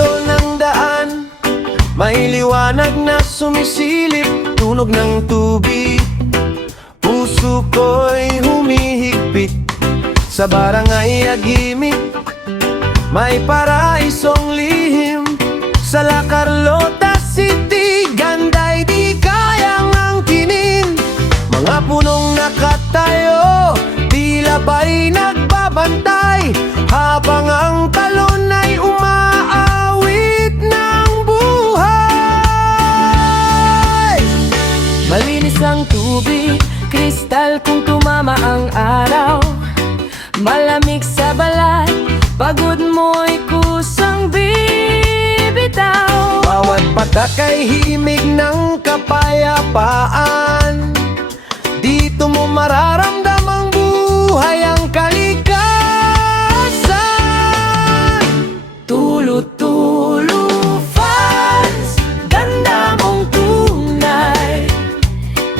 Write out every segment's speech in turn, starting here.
dulo ng daan, may liwanag na sumisilip, tunog ng tubig. Puso ko'y humihigpit sa barangay Agimit. May paraisong lihim sa La Carlota City. Ganda'y di kayang angkinin, mga punong nakatayo, tila ba'y nagbabantay, habang ang talon ay umaawit ng buhay. Malinis ang tubig, kristal kung tumama ang araw. Malamig sa balat, pagod mo'y kusang bibitaw. Bawat patak ay himig ng kapayapaan. Dito mo mararamdamang buhay ang kalikasan. Tulo-tulo fans, ganda mong tunay,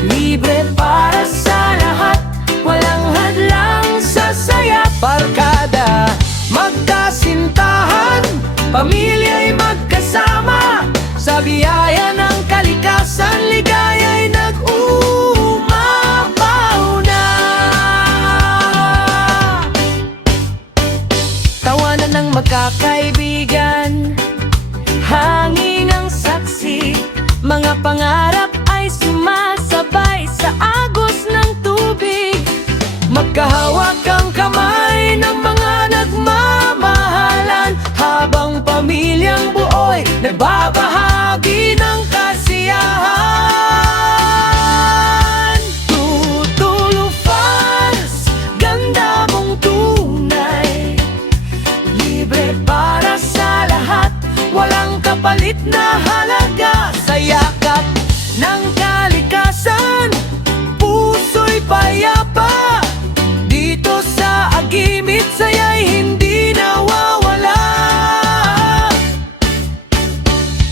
libre para sa lahat, walang hadlang sa saya. Barkada, magkasintahan, pamilya'y magkasama, sa biyaya ng kalikasan, ligaya'y nag-uumapaw na. Tawanan ng magkakaibigan, hangin ang saksi, mga pangarap ay sumasabay sa agos ng tubig. Magkahawak ang kamay ng mga nagmamahalan, habang pamilyang buoy nagbabahagi ng kasiyahan. Tutulo fans, ganda mong tunay, libre para sa lahat, walang kapalit na halaga. Sa yakap ng kalikasan, puso'y payapa. Dito sa Agimit, saya'y hindi nawawala.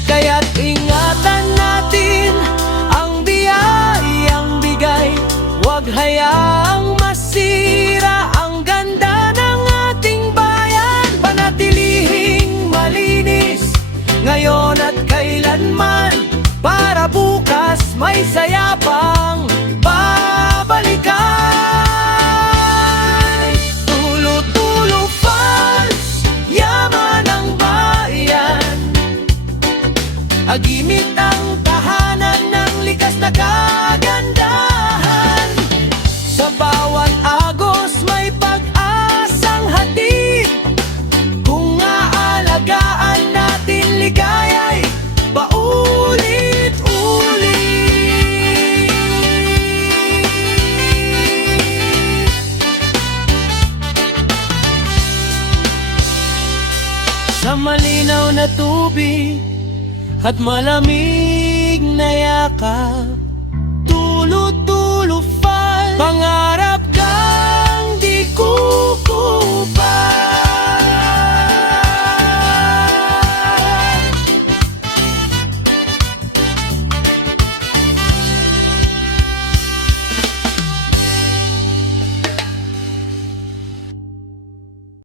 Kaya't ingatan natin ang biyayang bigay, huwag hayaang masira ang ganda ng ating bayan. Panatilihing malinis ngayon at kailanman, para bukas may saya pang babalikan. Tulo-tulo fans, yaman ng bayan. Agimit ang tahanan ng likas na kagandahan. Sa bawat agos may pag-asang hatid, kung aalagaan natin ligaya'y paulit-ulit. Sa malinaw na tubig at malamig na yakap, tulo-tulo fans, pangarap